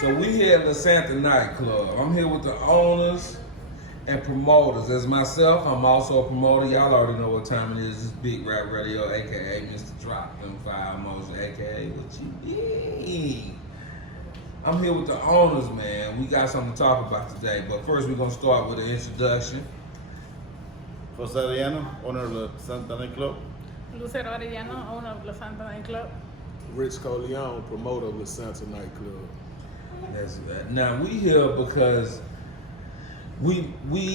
So we here at La Santa Nightclub. I'm here with the owners and promoters. As myself, I'm also a promoter. Y'all already know what time it is. It's Big Rap Radio, aka Mr. Drop Them 5 Motion, aka What You Mean. I'm here with the owners, man. We got something to talk about today. But first, we're gonna start with an introduction. Jose Arellano, owner of the Santa Nightclub. Lucero Arellano, owner of La Santa Nightclub. Rich Coleon, promoter of the Santa Nightclub. Now we here because we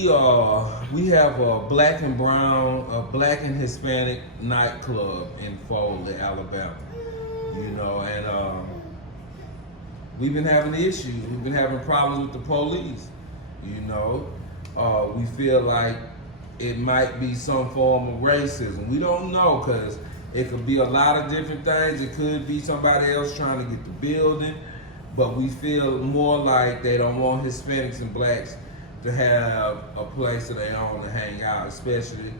have a black and brown, a black and Hispanic nightclub in Foley, Alabama. You know, and we've been having issues. We've been having problems with the police. You know, we feel like it might be some form of racism. We don't know, because it could be a lot of different things. It could be somebody else trying to get the building. But we feel more like they don't want Hispanics and blacks to have a place of their own to hang out, especially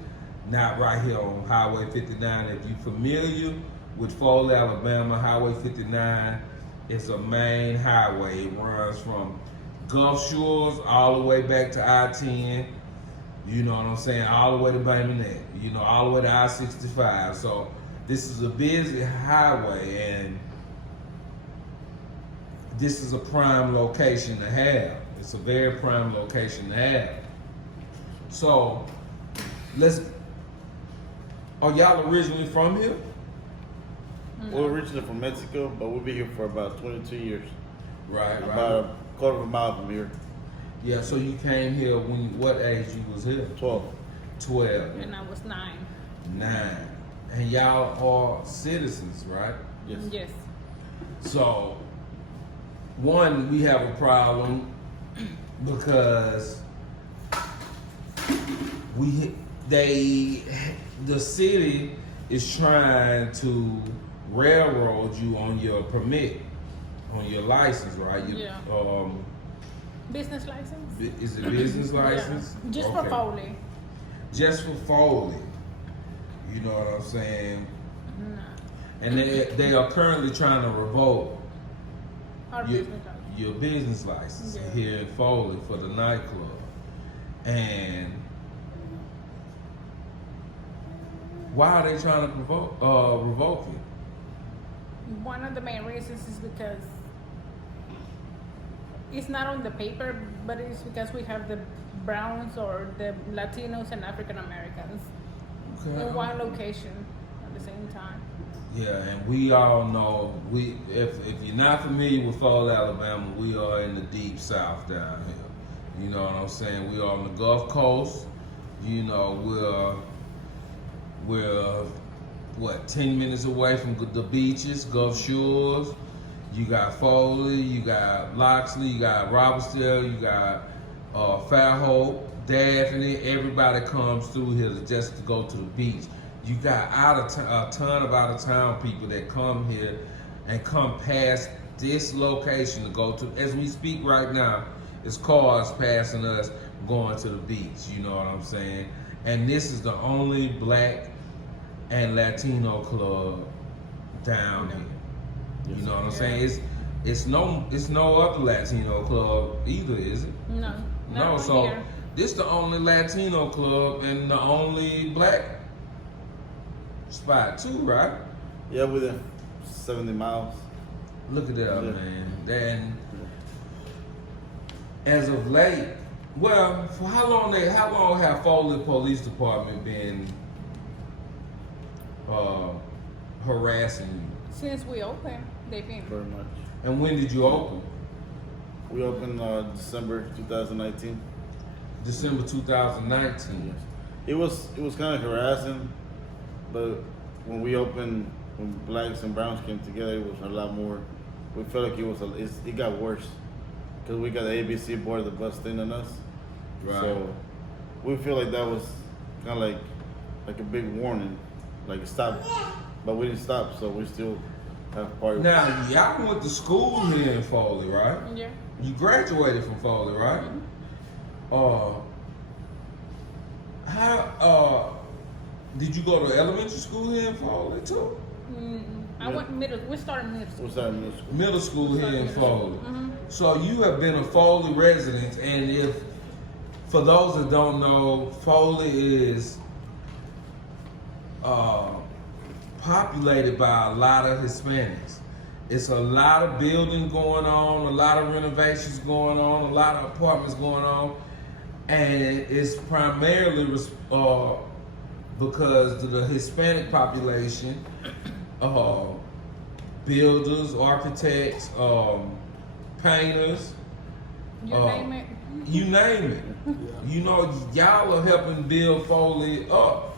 not right here on Highway 59. If you're familiar with Foley, Alabama, Highway 59 is a main highway. It runs from Gulf Shores all the way back to I-10. You know what I'm saying? All the way to Bainbridge, you know, all the way to I-65. So this is a busy highway, and this is a prime location to have. It's a very prime location to have. So are y'all originally from here? We're originally from Mexico, but we'll be here for about 22 years. Right. About a quarter of a mile from here. Yeah, so you came here what age you was here? 12. 12. And I was 9. 9. And y'all are citizens, right? Yes. Yes. So, one, we have a problem because the city is trying to railroad you on your permit, on your license, right? Yeah. Business license? Is it business license? Yeah. Just for Okay. Foley. Just for Foley. You know what I'm saying? No. And they are currently trying to revoke Our your, business license. your business license Yeah. here in Foley for the nightclub. And why are they trying to revoke it? One of the main reasons is because it's not on the paper, but it's because we have the Browns or the Latinos and African Americans in one location at the same time. Yeah, and we all know, if you're not familiar with Foley, Alabama, we are in the deep south down here. You know what I'm saying? We are on the Gulf Coast. You know, we're 10 minutes away from the beaches, Gulf Shores. You got Foley, you got Loxley, you got Robertsdale, you got Fairhope, Daphne. Everybody comes through here just to go to the beach. You got a ton of out-of-town people that come here and come past this location to go to. As we speak right now, it's cars passing us going to the beach. You know what I'm saying? And this is the only black and Latino club down here. You know what I'm saying? It's no other Latino club either, is it? No. No. So Here. this the only Latino club and the only black spot too, right? Yeah, within 70 miles. Look at that, Yeah. man. Then as of late, well, for how long have Foley Police Department been harassing you? Since we opened, they've been. Very much. And when did you open? We opened December 2019. December 2019. It was kind of harassing, but when we opened, when blacks and browns came together, it was a lot more. We felt like it got worse because we got the ABC board that busted in on us. Right. So we feel like that was kind of like a big warning, like stop, but we didn't stop, so we still have part. Now, y'all went to school here in Foley, right? Yeah. You graduated from Foley, right? Mm-hmm. How did you go to elementary school here in Foley too? I went middle. We started middle school. We started middle school. Middle school here in Foley. Mm-hmm. So you have been a Foley resident, and if, for those that don't know, Foley is populated by a lot of Hispanics. It's a lot of building going on, a lot of renovations going on, a lot of apartments going on, and it's primarily because the Hispanic population, builders, architects, painters, You name it. you name it. You know, y'all are helping build Foley up.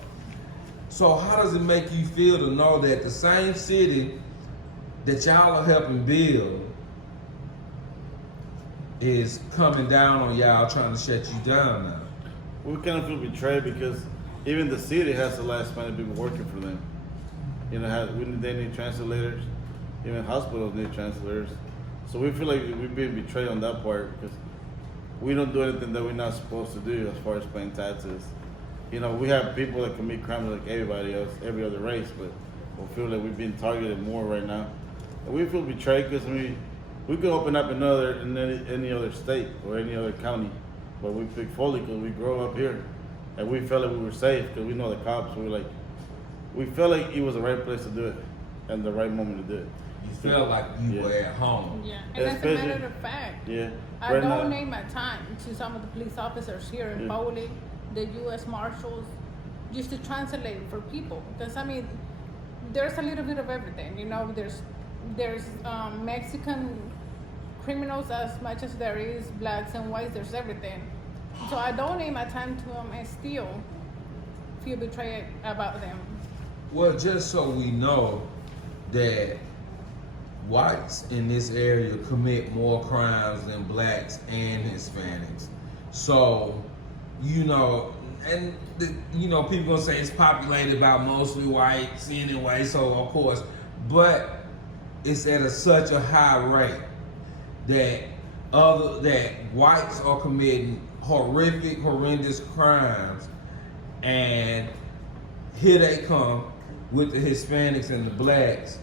So how does it make you feel to know that the same city that y'all are helping build is coming down on y'all, trying to shut you down now? We kind of feel betrayed because even the city has the last many people working for them. You know, they need translators. Even hospitals need translators. So we feel like we've been betrayed on that part because we don't do anything that we're not supposed to do as far as paying taxes. You know, we have people that commit crimes like everybody else, every other race, but we feel like we've been targeted more right now. And we feel betrayed because we could open up in any other state or any other county, but we picked Foley because we grew up here, and we felt like we were safe because we know the cops. We felt like it was the right place to do it and the right moment to do it. You felt like you were at home. Yeah, and as a matter of fact, Yeah. I Right now- donate my time to some of the police officers here in Foley, the U.S. Marshals, just to translate for people. Because I mean, there's a little bit of everything. You know, there's Mexican criminals as much as there is blacks and whites. There's everything. So I donate my time to them and still feel betrayed about them. Well, just so we know that whites in this area commit more crimes than blacks and Hispanics. So, you know, and people gonna say it's populated by mostly whites anyway. So of course, but it's at such a high rate that whites are committing horrendous crimes, and here they come with the Hispanics and the blacks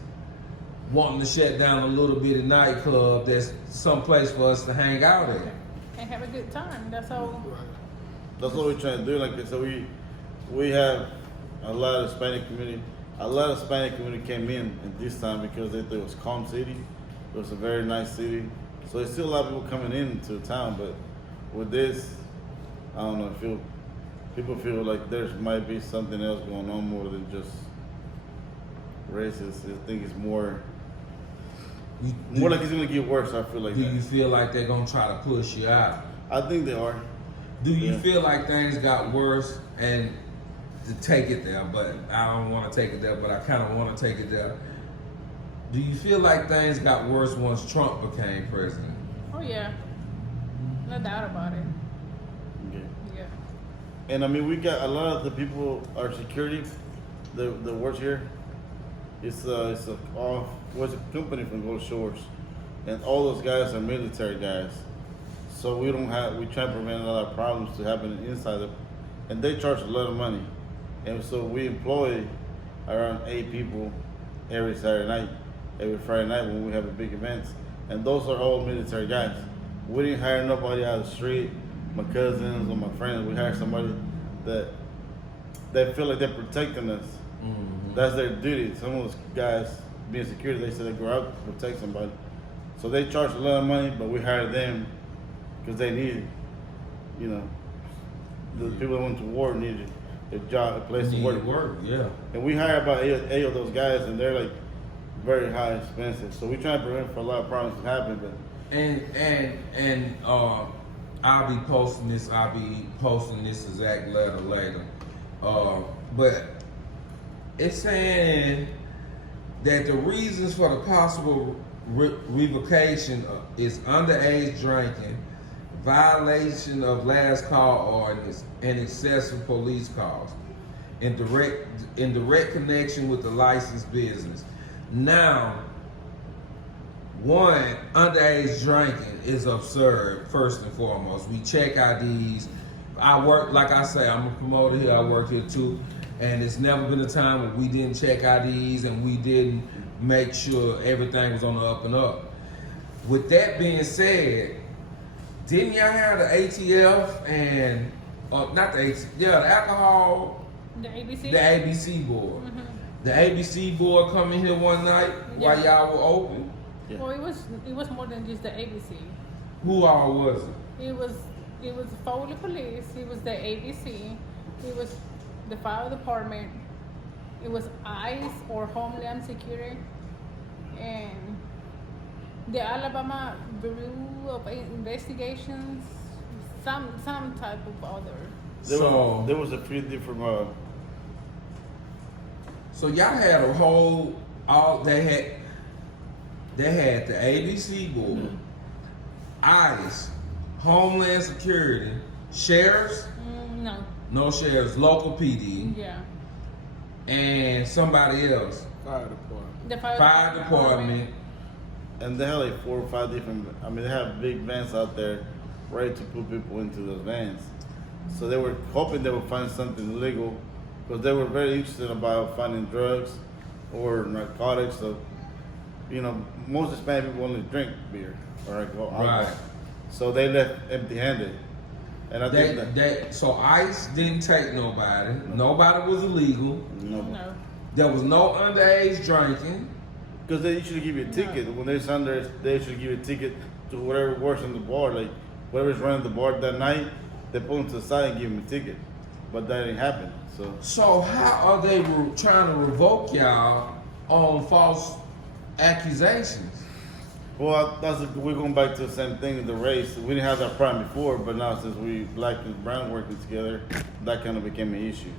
wanting to shut down a little bitty nightclub that's someplace for us to hang out at. And have a good time. That's all. That's what we're trying to do. Like I said, we have a lot of Hispanic community. A lot of Hispanic community came in at this time because they thought it was a calm city. It was a very nice city. So there's still a lot of people coming into town, but with this, I don't know, people feel like there might be something else going on more than just racist. I think it's more like it's gonna get worse. I feel like Do that. you feel like they're gonna try to push you out? I think they are. Do you Yeah. feel like things got worse, and to take it there, but I don't want to take it there, but I kind of want to take it there. Do you feel like things got worse once Trump became president? Oh yeah, no doubt about it. Yeah. Yeah. And I mean, we got a lot of the people, our security, the works here. It's a company from Gold Shores, and all those guys are military guys. So we try to prevent a lot of problems to happen inside them, and they charge a lot of money, and so we employ around 8 people every Saturday night, every Friday night when we have a big events, and those are all military guys. We didn't hire nobody out of the street, my cousins or my friends. We hired somebody that feel like they're protecting us. Mm-hmm. That's their duty. Some of those guys being security, they said they go out to protect somebody. So they charge a lot of money, but we hire them because they need it. You know, the people that went to war needed a job, a place to work. Yeah. And we hire about eight of those guys, and they're like very high expensive. So we try to prevent for a lot of problems to happen. But I'll be posting this exact letter later. But it's saying that the reasons for the possible revocation is underage drinking, violation of last call ordinance, and excessive police calls in direct connection with the licensed business. Now, one, underage drinking is absurd, first and foremost. We check IDs. I work, like I say, I'm a promoter here, I work here too, and it's never been a time when we didn't check IDs and we didn't make sure everything was on the up and up. with that being said, didn't y'all have the ATF and not the ATF, the alcohol, The ABC. the ABC board. Mhm. The ABC board come in here one night while Yeah. y'all were open. Yeah. Well, it was more than just the ABC. Who all was it? It was Foley Police. It was the ABC. It was the fire department. It was ICE or Homeland Security, and the Alabama Bureau of Investigations. Some type of other. There was a few different. So y'all had a whole they had the ABC board, ICE, Homeland Security, sheriffs, no sheriffs, local PD, Yeah. and somebody else, Fire department. The fire department. And they had like 4 or 5 different. I mean, they have big vans out there, ready to put people into those vans. So they were hoping they would find something illegal, because they were very interested about finding drugs or narcotics. So, most Hispanic people only drink beer or alcohol. Right. So they left empty-handed. And I think So ICE didn't take nobody. Nobody was illegal. no. There was no underage drinking. Because they usually give you a ticket. When they're under, they usually give you a ticket to whatever works on the bar. Like, whoever's running the bar that night, they pull them to the side and give them a ticket. But that didn't happen. So how are they trying to revoke y'all on false accusations? Well, we're going back to the same thing in the race. We didn't have that problem before, but now since we black and brown working together, that kind of became an issue.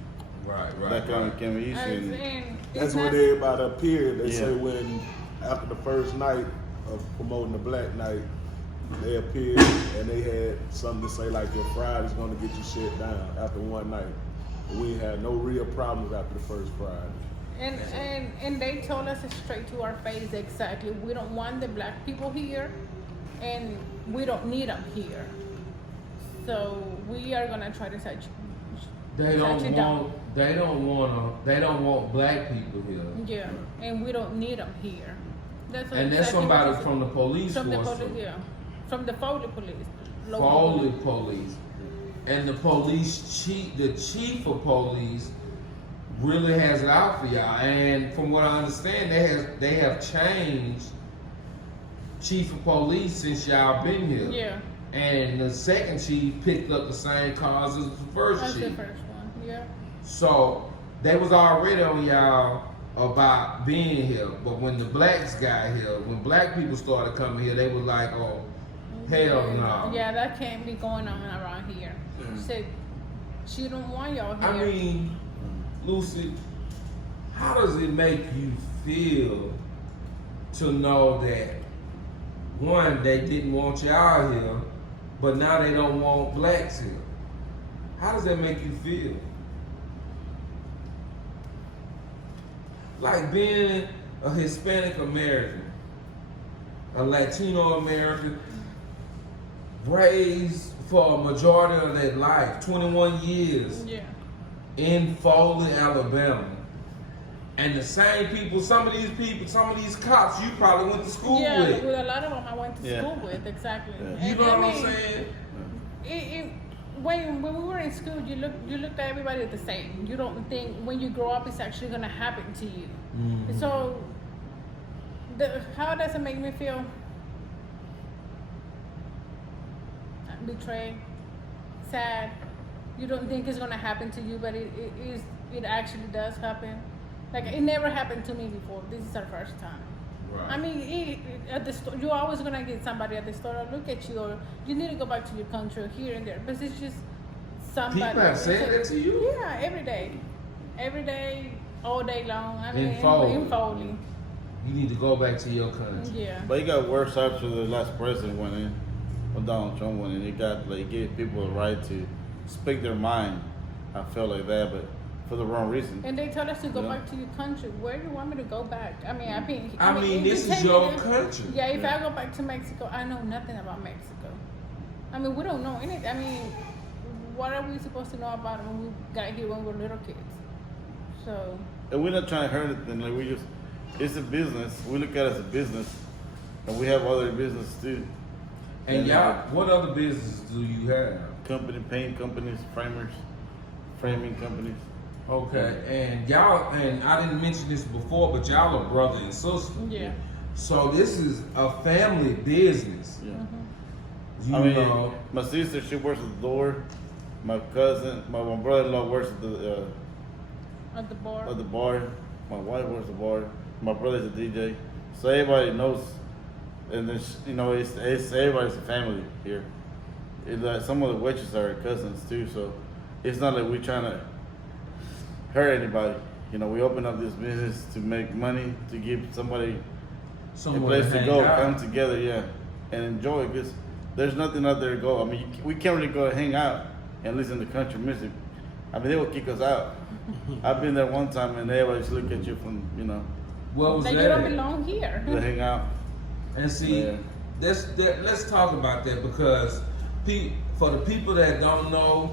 Right. That kind of became an issue. And That's when everybody appeared. They Yeah. say when after the first night of promoting the Black Night, they appeared and they had something to say like your Friday's gonna get you shut down after one night. We had no real problems after the first Friday. And they told us straight to our face exactly, we don't want the black people here, and we don't need them here. So we are gonna try to shut They don't you down. want black people here. Yeah, and we don't need them here. That's And that's exactly somebody what from the police from the force. police, yeah, from the Foley Police. local Foley police. police. And the chief of police really has it out for y'all. And from what I understand, they have changed chief of police since y'all been here. Yeah, And the second chief picked up the same cause as the first that's the chief. first one. Yeah. So they was already on y'all about being here. But when the blacks got here, when black people started coming here, they was like, oh, hell no. Yeah, that can't be going on around here. She said she don't want y'all here. I mean, Lucy, how does it make you feel to know that, one, they didn't want y'all here, but now they don't want blacks here? How does that make you feel? Like being a Hispanic American, a Latino American, raised for a majority of their life, 21 years Yeah. in Foley, Alabama. And the same people, some of these cops you probably went to school Yeah, with. with a lot of them I went to Yeah. school with, exactly. Yeah. You And know I what I'm mean, saying? when we were in school, you looked at everybody the same. You don't think when you grow up it's actually gonna happen to you. Mhm. So, how does it make me feel? Betrayed, sad. You don't think it's gonna happen to you, but it actually does happen. Like it never happened to me before. This is our first time. Right. I mean, at the store, you're always gonna get somebody at the store to look at you, or you need to go back to your country, or here and there. But it's just somebody. People have said that to you? Yeah, every day, all day long. I mean, In Foley. in Foley. You need to go back to your country. Yeah. But it got worse after the last president went in, when Donald Trump went in. It gave people a right to speak their mind. I felt like that, but for the wrong reason. And they told us to go Yeah. back to your country. Where do you want me to go back? I mean, I mean, if you this is take me your there- country. Yeah, if Yeah. I go back to Mexico, I know nothing about Mexico. I mean, we don't know anything. I mean, what are we supposed to know about it when we got here when we were little kids? So, And we're not trying to hurt anything. Like it's a business. We look at it as a business. And we have other businesses too. And y'all, what other businesses do you have? Paint companies, framing companies. Okay, and y'all, and I didn't mention this before, but y'all are brother and sister. Yeah. So this is a family business. Yeah. You I mean, know, my sister, she works at the door. My cousin, my brother-in-law works at At the bar. the bar. My wife works at the bar. My brother's a DJ. So everybody knows, and then you know, it's everybody's a family here. Some of the waitresses are cousins too, so it's not like we're trying to hurt anybody. You know, we open up this business to make money, to give somebody a somewhere place to hang go, out. come together, yeah, and enjoy. Because there's nothing out there to go. I mean, we can't really go hang out and listen to country music. I mean, they will kick us out. I've been there one time, and everybody just look at you from, you know, What was Like that? you don't belong here. to hang out. And see, Yeah. let's talk about that because for the people that don't know,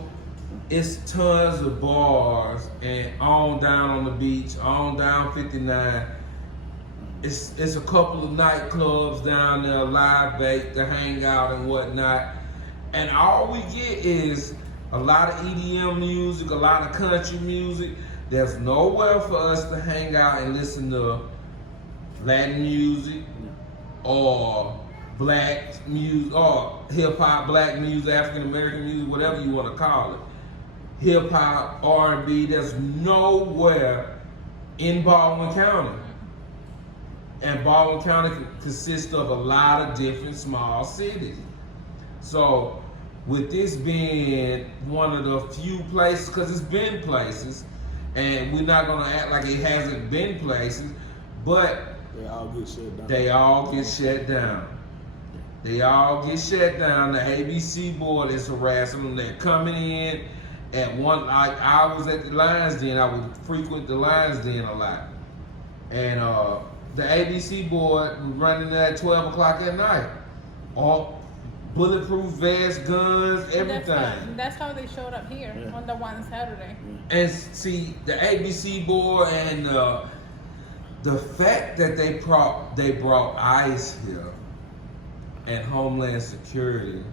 it's tons of bars and on down on the beach, on down 59. It's a couple of nightclubs down there, live bait to hang out and whatnot. And all we get is a lot of EDM music, a lot of country music. There's nowhere for us to hang out and listen to Latin music or black music or hip hop, black music, African American music, whatever you want to call it. Hip hop, R&B. There's nowhere in Baldwin County. And Baldwin County consists of a lot of different small cities. So with this being one of the few places, because it's been places, and we're not gonna act like it hasn't been places, but They all get shut down. they all get shut down. They all get shut down. The ABC board is harassing them. They're coming in at one, like I was at the Lions Den. I would frequent the Lions Den a lot. And the ABC board was running there at 12 o'clock at night. All bulletproof vests, guns, everything. That's how they showed up here Yeah. on the one Saturday. And see, the ABC board and the fact that they brought ICE here and Homeland Security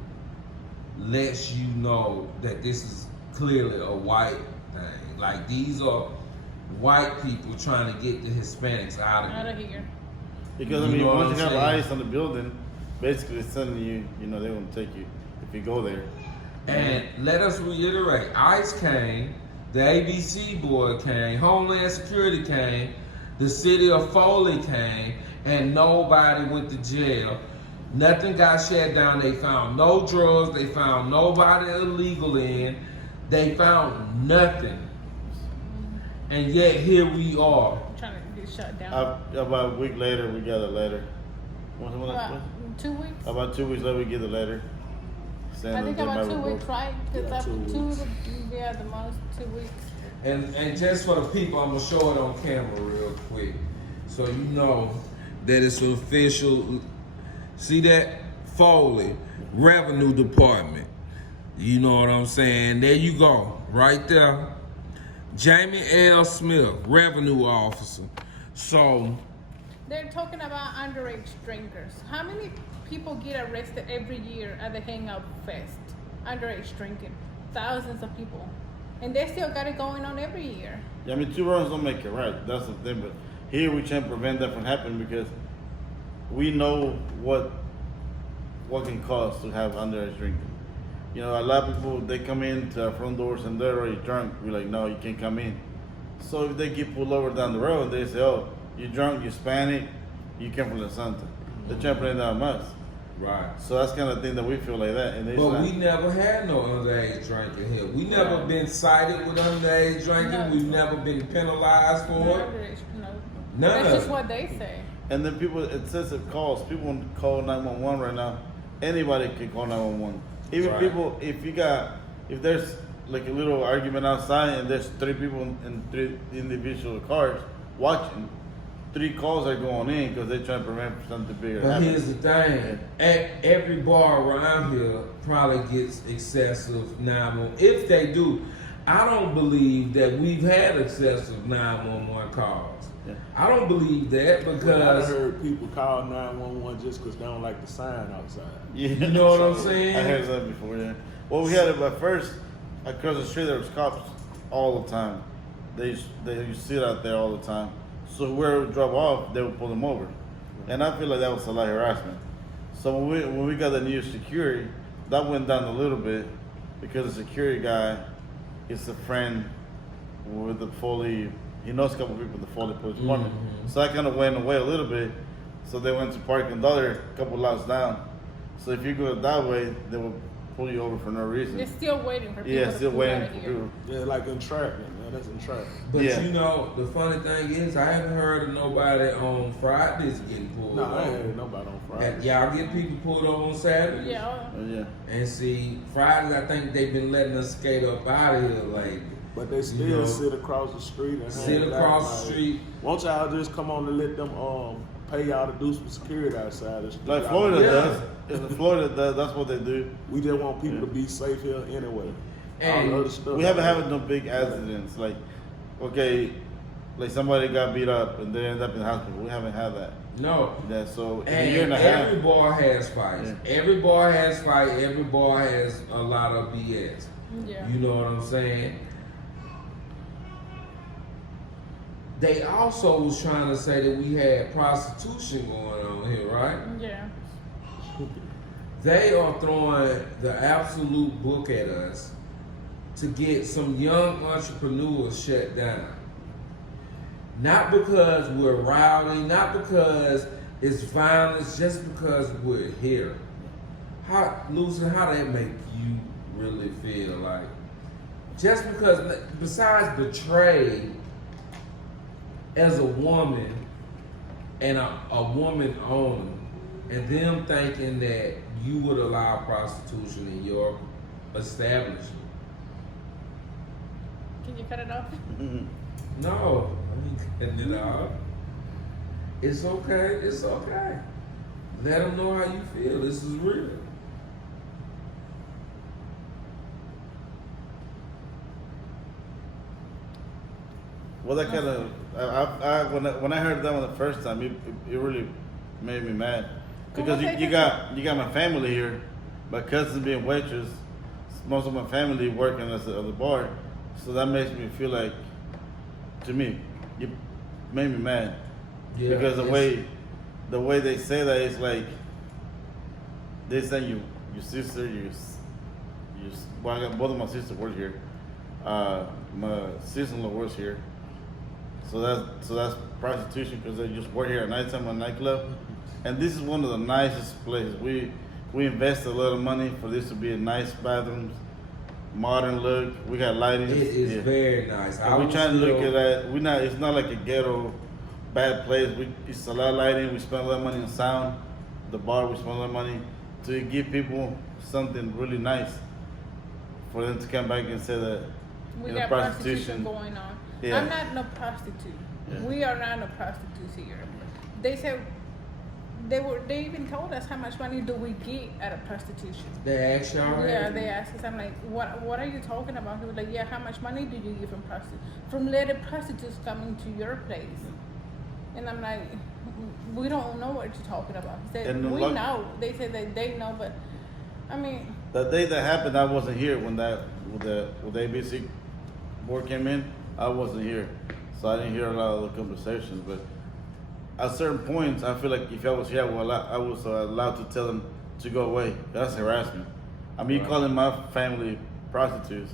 lets you know that this is clearly a white thing. Like these are white people trying to get the Hispanics out of Out here. of here. Because I You mean, know what once you I'm have saying? eyes on the building, basically it's telling you, you know, they're gonna take you if you go there. And let us reiterate, ICE came, the ABC board came, Homeland Security came, the city of Foley came, and nobody went to jail. Nothing got shut down. They found no drugs. They found nobody illegal in. They found nothing. And yet here we are. Trying to get shut down. About a week later, we got a letter. About 2 weeks. About 2 weeks later, we get a letter. saying I that think they about might 2 revoke. weeks, right? Because Yeah, 2 weeks. yeah, the most 2 weeks. And just for the people, I'm gonna show it on camera real quick, so you know that it's official. See that Foley Revenue Department. You know what I'm saying? There you go, right there. Jamie L. Smith, Revenue Officer. So They're talking about underage drinkers. How many people get arrested every year at the Hangout Fest? Underage drinking. Thousands of people. And they still got it going on every year. Yeah, I mean, 2 wrongs don't make it right. That's the thing. But here we try to prevent that from happening because we know what can cause to have underage drinking. You know, a lot of people, they come in to our front doors and they're already drunk. We're like, no, you can't come in. So if they get pulled over down the road, they say, oh, you're drunk, you're Hispanic, you came from La Santa. They're trying to blame that on us. right. So that's kind of thing that we feel like that. And they But we never had no underage drinking here. We never been cited with underage drinking. No. We've never been penalized for it. Underage, no. None That's of just it. what they say. And then people, excessive calls. People want to call 911 right now. Anybody can call 911. Even Right. people, if there's like a little argument outside and there's 3 people in 3 individual cars watching, 3 calls are going in because they're trying to prevent something bigger But happening. here's the thing: every bar around here probably gets excessive 911. If they do, I don't believe that we've had excessive 911 calls. Yeah. I don't believe that Well, I because heard people call 911 just because they don't like the sign outside. Yeah. you know what I'm I saying. heard that before, yeah. Well, we had it, but first, across the street, there was cops all the time. They used to sit out there all the time. So whoever would drop off, they would pull them over. And I feel like that was a lot of harassment. So when we got the new security, that went down a little bit because the security guy is a friend with the Foley. He knows a couple people in the Foley Police Department. So that kind of went away a little bit. So they went to park in the other couple lots down. So if you go that way, they will pull you over for no reason. They're still waiting for people Yeah, to still pull waiting out of for here. people. Yeah, like entrapment, man. That's entrapment. But Yeah. you know, the funny thing is, I haven't heard of nobody on Fridays getting pulled No, I ain't over. heard nobody on And Friday. y'all get people pulled over on Saturdays? Yeah. Yeah. And see, Fridays, I think they've been letting us skate up out of here lately. But they still You know, sit across the street and sit hang across back, the like, street. Won't y'all just come on and let them pay y'all to do some security outside the street? Like Florida Yeah. does. If Florida does, that's what they do. We just want people to be safe here anyway. And All the other stuff. We haven't had no big accidents. Like, okay, like somebody got beat up and they ended up in the hospital. We haven't had that. No. Yeah, so in a And year and a every half. bar has fights. Yeah. Every bar has fight. Every bar has a lot of BS. Yeah. You know what I'm saying? They also was trying to say that we had prostitution going on here, right? Yeah. They are throwing the absolute book at us to get some young entrepreneurs shut down. Not because we're rowdy, not because it's violence, just because we're here. How, Lucy, how that make you really feel? Like, just because, besides betray as a woman and a woman owner, and them thinking that you would allow prostitution in your establishment. Can you cut it off? No, I ain't cutting it off. It's okay. It's okay. Let them know how you feel. This is real. Well, that kind of, when I heard that one the first time, it really made me mad because you got my family here, my cousin being waitress, most of my family working at the bar, so that makes me feel like, to me, it made me mad because the way they say that is like they say your sister, well, I got both of my sisters work here. My sister-in-law works here. So that's prostitution because they just work here at nighttime at a nightclub, and this is one of the nicest places. We invest a lot of money for this to be a nice bathrooms, modern look. We got lighting. It is very nice. We trying to look at that. We not. It's not like a ghetto, bad place. It's a lot of lighting. We spend a lot of money on sound. The bar we spend a lot of money to give people something really nice for them to come back and say that We you know, got prostitution going on. Yeah. I'm not no prostitute. Yeah. We are not no prostitutes here. They said they even told us how much money do we get out of prostitution. They asked y'all that? Yeah, they asked us. I'm like, what are you talking about? He was like, yeah, how much money do you get from letting prostitutes coming to your place? And I'm like, we don't know what you're talking about. He said, And we know. They said that they know, but I mean, The day that happened, I wasn't here when the ABC board came in. I wasn't here, so I didn't hear a lot of the conversations. But at certain points, I feel like if I was here, I was allowed to tell them to go away. That's harassment. I mean, you calling my family prostitutes,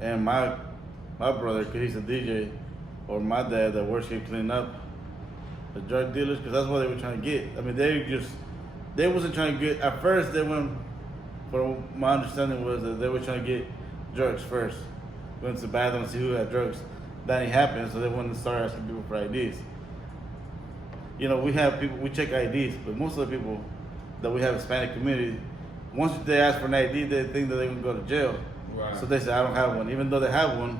and my brother, because he's a DJ, or my dad that works here cleaning up, the drug dealers, because that's what they were trying to get. I mean, they wasn't trying to get. At first, they went. But my understanding was that they were trying to get drugs first. Went to the bathroom and see who had drugs. That ain't happened, so they wanted to start asking people for IDs. You know, we have people, we check IDs, but most of the people that we have Hispanic community, once they ask for an ID, they think that they're gonna go to jail. Right. So they say, I don't have one. Even though they have one,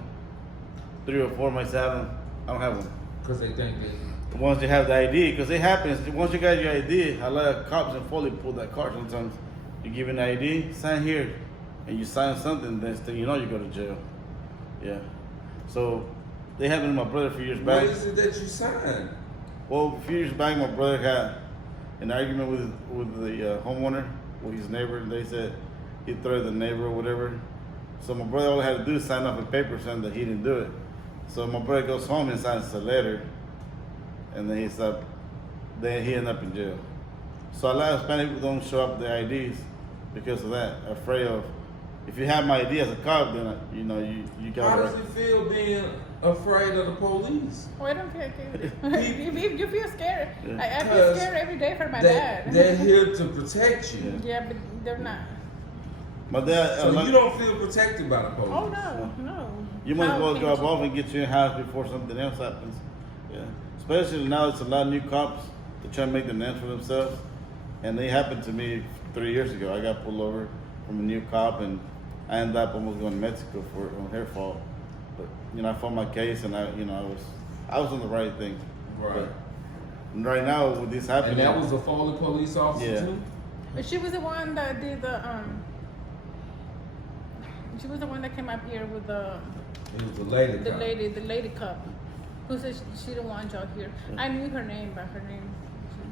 3 or 4 might say, I don't have one. Because they think they... Once they have the ID, because it happens, once you got your ID, a lot of cops and Foley pull that card sometimes. You give an ID, sign here, and you sign something, then you know you go to jail. Yeah. So they happened to my brother a few years What back. is it that you signed? Well, a few years back, my brother had an argument with the homeowner, with his neighbor. And they said he threatened the neighbor or whatever. So my brother, all he had to do is sign off a paper saying that he didn't do it. So my brother goes home and signs a letter, and then he ended up in jail. So a lot of Hispanic people don't show up with their IDs because of that, afraid of, if you have my ID as a cop, then you got. How does it feel being afraid of the police? Oh, I don't care. You feel scared. Yeah. I feel scared every day for my dad. They're here to protect you. Yeah, but they're not. My dad. So you don't feel protected by the police? Oh no. You might as well How drop can you- off and get you in house before something else happens. Yeah. Especially now, it's a lot of new cops that try to make the names for themselves. And they happened to me 3 years ago. I got pulled over from a new cop, and I ended up almost going to Mexico for it on her fault. But I fought my case, and I was on the right thing. Right. But right now, with this happening, And that was a Foley police officer Yeah. too? But she was the one that did the She was the one that came up here with the It was the lady. the cop. lady cop, who said she didn't want y'all here. I knew her name, but her name.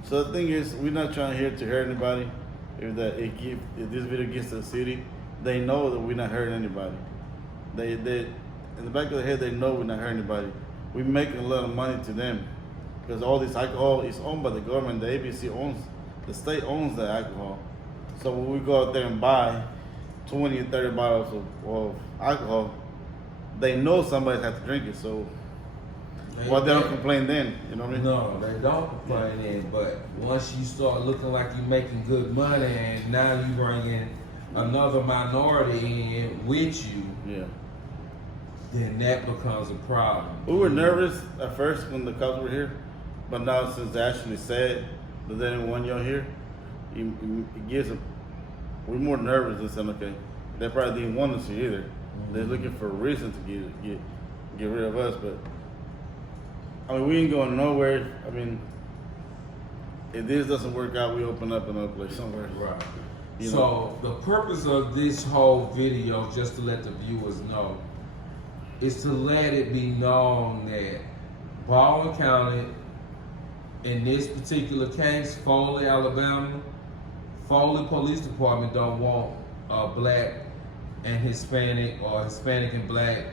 So the thing is, we're not trying here to hurt anybody. If this video gets to the city, they know that we're not hurting anybody. They in the back of their head, they know we're not hurting anybody. We're making a lot of money to them because all this alcohol is owned by the government. The ABC owns, the state owns the alcohol. So when we go out there and buy 20 and 30 bottles of alcohol, they know somebody has to drink it. So why they don't complain then? You know what I mean? No, they don't complain then. But once you start looking like you're making good money, and now you bring in another minority in with you, Yeah. then that becomes a problem. We were nervous at first when the cops were here, but now since they actually said that they didn't want y'all here, it gives them. We're more nervous than saying, okay, they probably didn't want us here either. They're looking for a reason to get rid of us, but I mean, we ain't going nowhere. I mean, if this doesn't work out, we open up another place somewhere. Right. You So the purpose of this whole video, just to let the viewers know, is to let it be known that Baldwin County, in this particular case, Foley, Alabama, Foley Police Department don't want black and Hispanic or Hispanic and black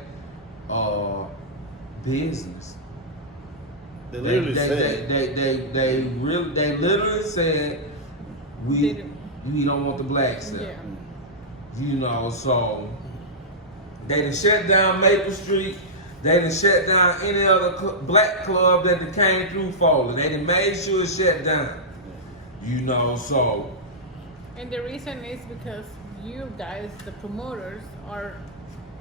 business. They literally said. They literally said we don't want the blacks there. Yeah. So they done shut down Maple Street. They done shut down any other black club that came through Foley. They done made sure it shut down. So. And the reason is because you guys, the promoters, are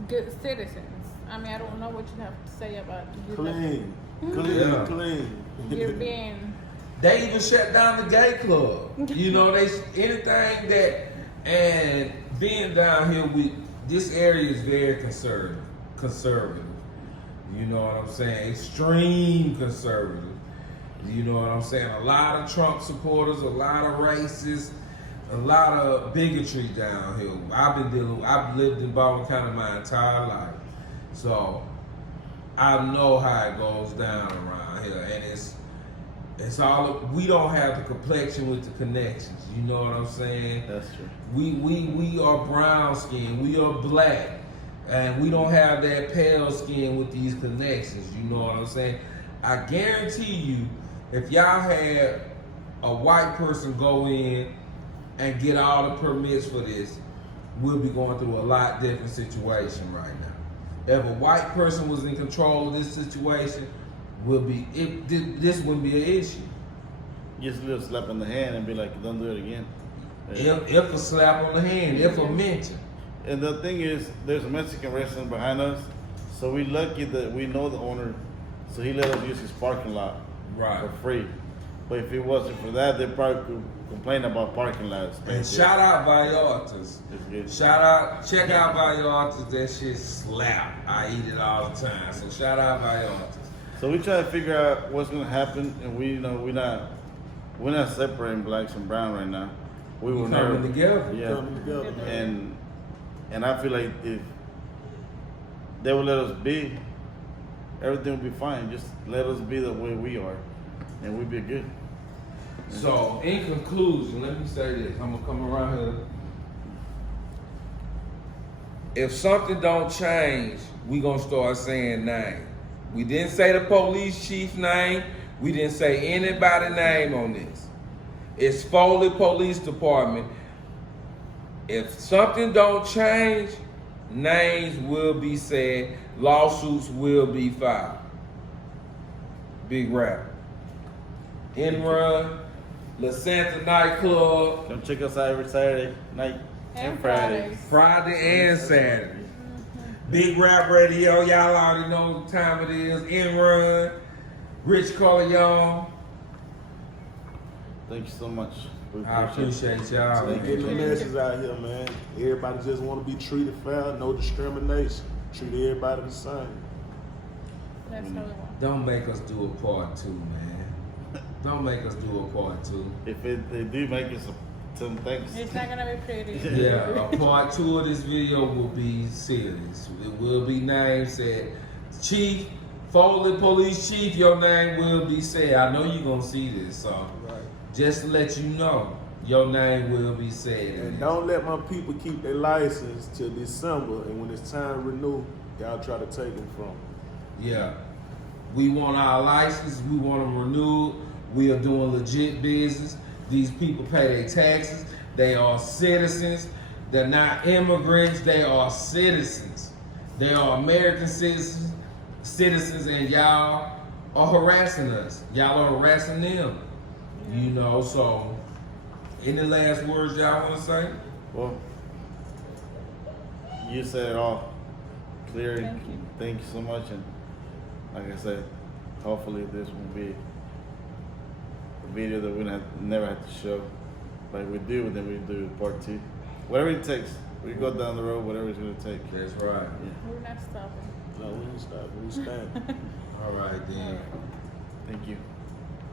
good citizens. I mean, I don't know what you have to say about you. Clean. Yeah. Clean. You're being. They even shut down the gay club. Anything that, and being down here, this area is very conservative. You know what I'm saying? Extreme conservative. You know what I'm saying? A lot of Trump supporters, a lot of racists, a lot of bigotry down here. I've lived in Baldwin County my entire life. So I know how it goes down around here. And it's all, we don't have the complexion with the connections. You know what I'm saying? That's true. We are brown skin, we are black, and we don't have that pale skin with these connections. You know what I'm saying? I guarantee you, if y'all had a white person go in and get all the permits for this, we'll be going through a lot different situation right now. If a white person was in control of this situation, this wouldn't be an issue. Just a little slap in the hand and be like, don't do it again. If a slap on the hand, if a mention. And the thing is, there's a Mexican restaurant behind us, so we're lucky that we know the owner, so he let us use his parking lot for free. But if it wasn't for that, they probably could complain about parking lots. And shout out Vallartas. Check out Vallartas. That shit slap. I eat it all the time. So shout out Vallartas. So we try to figure out what's gonna happen, and we're not separating blacks and brown right now. We were coming together. Yeah. Coming together, man. And I feel like if they will let us be, everything will be fine. Just let us be the way we are, and we'll be good. So, in conclusion, let me say this. I'm gonna come around here. If something don't change, we gonna start saying name. We didn't say the police chief name. We didn't say anybody's name on this. It's Foley Police Department. If something don't change, names will be said, lawsuits will be filed. Big rap. In Run, La Santa nightclub, Come check us out every Saturday night and Friday. Friday and Saturday. Big Rap Radio, y'all already know what time it is. In Run, Rich Corleone. Thank you so much. We I appreciate y'all. Thank Getting the man. message out here, man. Everybody just want to be treated fair, no discrimination. Treat everybody the same. That's how we want. Don't make us do a part 2, man. Don't make us do a part 2. If they do make us some things, It's not gonna be pretty. Yeah, a part 2 of this video will be serious. It will be named said. Chief, Foley Police Chief, your name will be said. I know you're gonna see this, so Right. just to let you know, your name will be said. And don't let my people keep their license till December, and when it's time to renew, y'all try to take them from 'em. Yeah. We want our license. We want them renewed. We are doing legit business. These people pay their taxes. They are citizens. They're not immigrants. They are citizens. They are American citizens, and y'all are harassing us. Y'all are harassing them. You know, so any last words y'all want to say? well, you said it all clear. Thank you. Thank you so much, and like I said, hopefully this will be a video that we never have to show. But if we do, then we do part 2. Whatever it takes. We go down the road, whatever it's gonna take. That's right. Yeah. We're not stopping. No, we ain't stop. We stand. All right then. Thank you.